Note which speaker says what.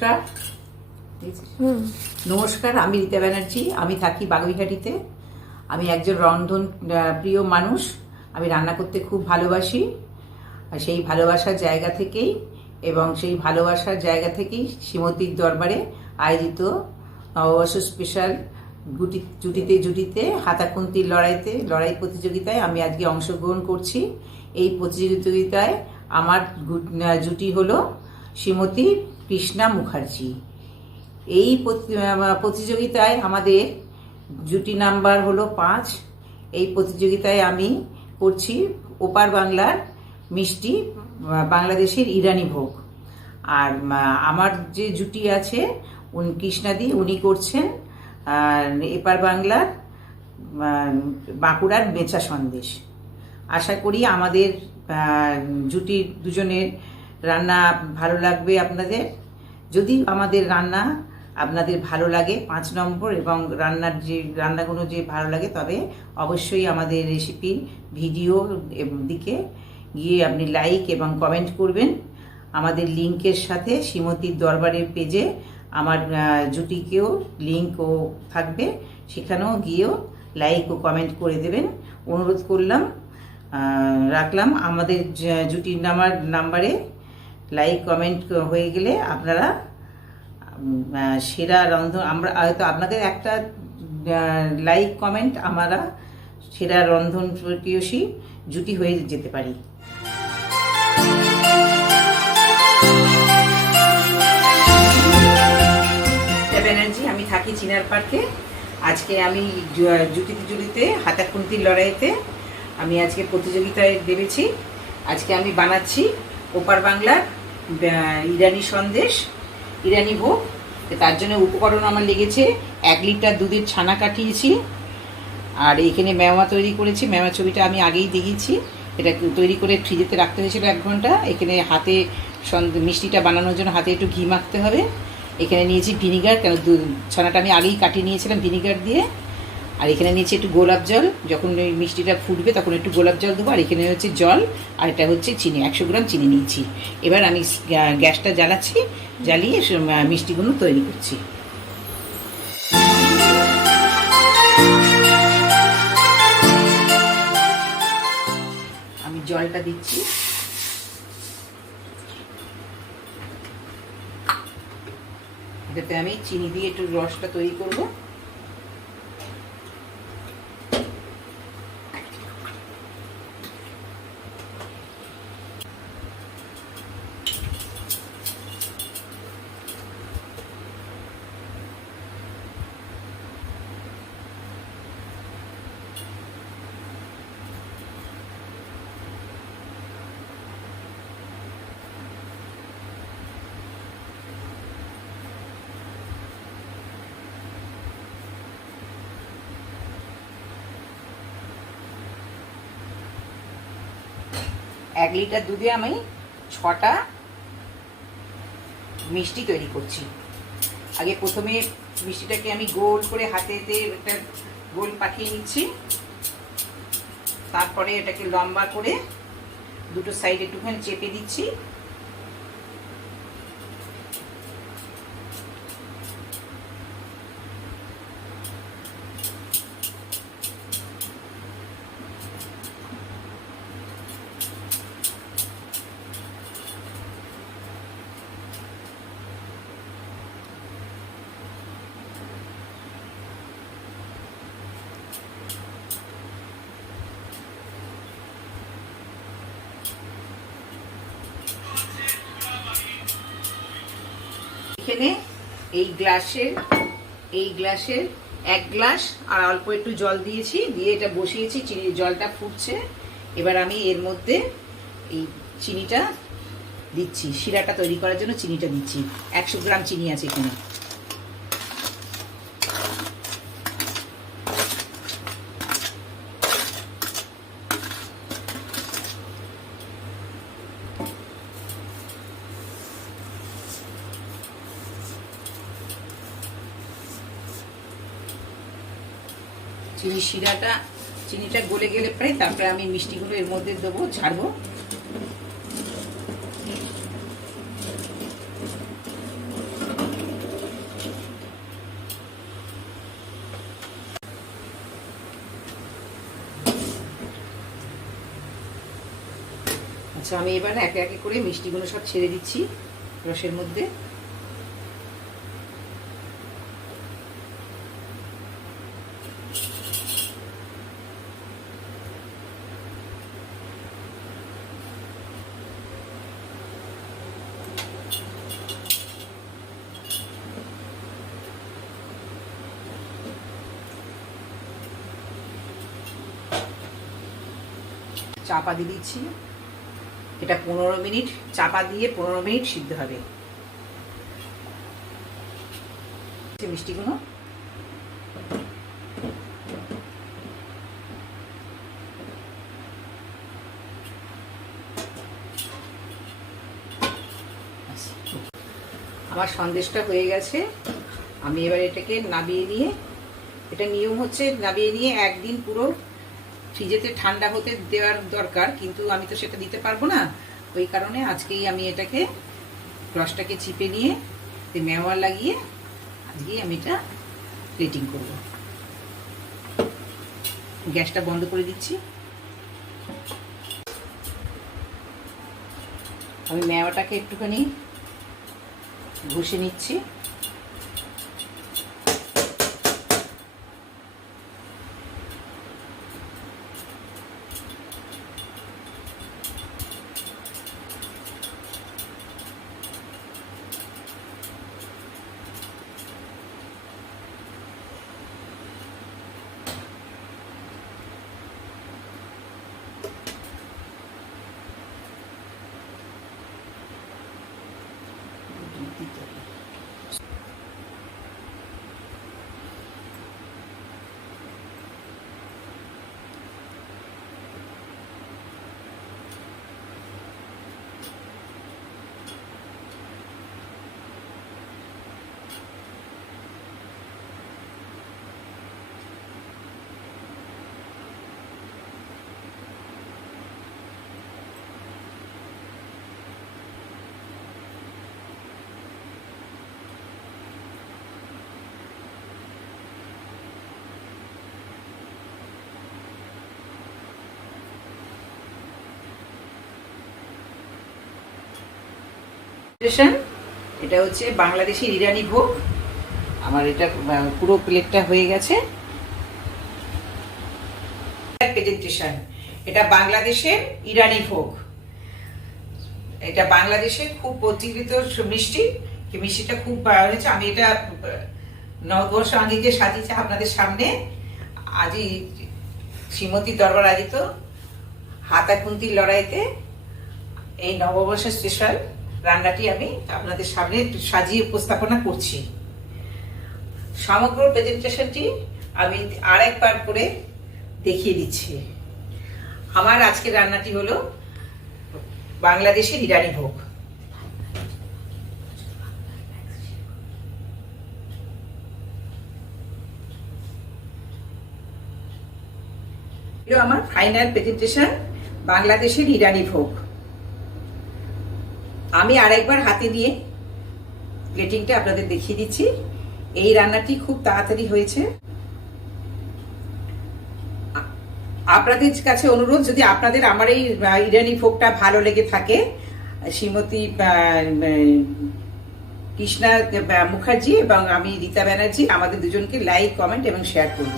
Speaker 1: নমস্কার। নমস্কার, আমি রীতা ব্যানার্জি, আমি থাকি বাগুইঘাটিতে আমি একজন রন্ধন প্রিয় মানুষ। আমি রান্না করতে খুব ভালোবাসি। আর সেই ভালোবাসার জায়গা থেকেই এবং সেই ভালোবাসার জায়গা থেকেই শ্রীমতীর দরবারে আয়োজিত নববর্ষ স্পেশাল গুটি, জুটিতে জুটিতে হাতাখুন্তির লড়াইতে, লড়াই প্রতিযোগিতায় আমি আজকে অংশগ্রহণ করছি। এই প্রতিযোগিতায় আমার জুটি হলো শ্রীমতী কৃষ্ণা মুখার্জি। এই প্রতি- প্রতিযোগিতায় আমাদের জুটি নাম্বার হলো পাঁচ। এই প্রতিযোগিতায় আমি করছি ওপার বাংলার মিষ্টি বাংলাদেশের ইরানি ভোগ। আর আমার যে জুটি আছে, উনি কৃষ্ণাদি, উনি করছেন এপার বাংলার বাঁকুড়ার বেচা সন্দেশ। আশা করি আমাদের জুটির দুজনের রান্না ভালো লাগবে আপনাদের? যদি আমাদের রান্না আপনাদের ভালো লাগে, পাঁচ নম্বর এবং রান্নার যে, রান্নাগুলো যে ভালো লাগে, তবে অবশ্যই আমাদের রেসিপির ভিডিও দিকে গিয়ে আপনি লাইক এবং কমেন্ট করবেন। আমাদের লিংকের সাথে শ্রীমতীর দরবারের পেজে আমার জুটিকেও লিঙ্কও থাকবে। সেখানেও গিয়েও লাইক ও কমেন্ট করে দেবেন। অনুরোধ করলাম রাখলাম। আমাদের জুটির নামার নাম্বারে লাইক কমেন্ট হয়ে গেলে আপনারা সেরা রন্ধন, আমরা হয়তো আপনাদের একটা লাইক কমেন্ট আমরা সেরা রন্ধন প্রিয়সী জুটি হয়ে যেতে পারি। ব্যানার্জি আমি থাকি চিনার পার্কে। আজকে আমি জুটিতে জুটিতে হাতাখুন্তির লড়াইতে আমি আজকে প্রতিযোগিতায় নেমেছি। আজকে আমি বানাচ্ছি ওপার বাংলার ইরানি সন্দেশ, ইরানি ভোগ। তার জন্য উপকরণ আমার লেগেছে, এক লিটার দুধের ছানা কাটিয়েছি। আর এখানে মেওয়া তৈরি করেছি। মেওয়া ছবিটা আমি আগেই দেখিয়েছি। এটা তৈরি করে ফ্রিজেতে রাখতে হয়েছিল এক ঘণ্টা। এখানে হাতে মিষ্টিটা বানানোর জন্য হাতে একটু ঘি মাখতে হবে। এখানে নিয়েছি ভিনিগার, কেন ছানাটা আমি আগেই কাটিয়ে নিয়েছিলাম ভিনিগার দিয়ে। আর এখানে নিয়েছি একটু গোলাপ জল। যখন ওই মিষ্টিটা ফুটবে, তখন একটু গোলাপ জল দেবো। আর এখানে হচ্ছে জল, আর এটা হচ্ছে চিনি। একশো গ্রাম চিনি নিয়েছি। এবার আমি গ্যাসটা জ্বালাচ্ছি, জ্বালিয়ে মিষ্টিগুলো তৈরি করছি। আমি জলটা দিচ্ছি। এটাতে আমি চিনি দিয়ে একটু রসটা তৈরি করব। এক লিটার দুধে আমি ছটা মিষ্টি তৈরি করছি। আগে প্রথমে মিষ্টিটাকে আমি গোল করে হাতেতে একটা গোল পাঠিয়ে নিচ্ছি। তারপরে এটাকে লম্বা করে দুটো সাইড একটুখানি চেপে দিচ্ছি। এখানে এই গ্লাসের এই গ্লাসের এক গ্লাস, আর অল্প একটু জল দিয়েছি, দিয়ে এটা বসিয়েছি চিনির জলটা ফুটছে। এবার আমি এর মধ্যে এই চিনিটা দিচ্ছি, শিরাটা তৈরি করার জন্য চিনিটা দিচ্ছি। একশো গ্রাম চিনি আছে এখানে। চিনি শিরাটা, চিনিটা গলে গেলে পরে তারপরে আমি মিষ্টিগুলো এর মধ্যে দেবো ছাড়বো আচ্ছা আমি এবার একে একে করে মিষ্টিগুলো সব ছেড়ে দিচ্ছি রসের মধ্যে। চাপা দিয়ে দিচ্ছি। এটা পনেরো মিনিট চাপা দিয়ে পনেরো মিনিট সিদ্ধ হবে। মিষ্টিগুলো। আমার সন্দেশটা হয়ে গেছে। আমি এবার এটাকে নাবিয়ে নিয়ে, এটা নিয়ম হচ্ছে নাবিয়ে নিয়ে একদিন পুরো ফ্রিজেতে ঠান্ডা হতে দেওয়ার দরকার, কিন্তু আমি তো সেটা দিতে পারব না। ওই কারণে আজকেই আমি এটাকে রসটাকে চিপে নিয়ে মেওয়ার লাগিয়ে আজকেই আমি এটা প্লেটিং করব। গ্যাসটা বন্ধ করে দিচ্ছি। আমি মেওয়াটাকে একটুখানি ঘষে নিচ্ছি। প্রেজেন্টেশন এটা হচ্ছে বাংলাদেশের ইরানি ভোগ। আমার এটা পুরো প্লেটটা হয়ে গেছে। প্রেজেন্টেশন এটা বাংলাদেশের ইরানি ভোগ। এটা বাংলাদেশে খুব প্রচলিত মিষ্টি। মিষ্টিটা খুব হয়েছে। আমি এটা নববর্ষ আগে যে সাজিয়েছি আপনাদের সামনে। আজই শ্রীমতী দরবার আজিত হাতাকুন্তির লড়াইতে এই নববর্ষ স্পেশাল রান্নাটি আমি আপনাদের সামনে সাজিয়ে উপস্থাপনা করছি। সমগ্র প্রেজেন্টেশনটি আমি আর একবার করে দেখিয়ে দিচ্ছি। আমার আজকের রান্নাটি হলো বাংলাদেশের ইরানি ভোগ। আমার ফাইনাল প্রেজেন্টেশন বাংলাদেশের ইরানি ভোগ। আমি আরেকবার হাতে নিয়ে প্লেটিংটা আপনাদের দেখিয়ে দিচ্ছি। এই রান্নাটি খুব তাড়াতাড়ি হয়েছে। আপনাদের কাছে অনুরোধ, যদি আপনাদের আমার এই ইরানি ভোগটা ভালো লেগে থাকে, শ্রীমতী কৃষ্ণা মুখার্জি এবং আমি রীতা ব্যানার্জি, আমাদের দুজনকে লাইক কমেন্ট এবং শেয়ার করুন।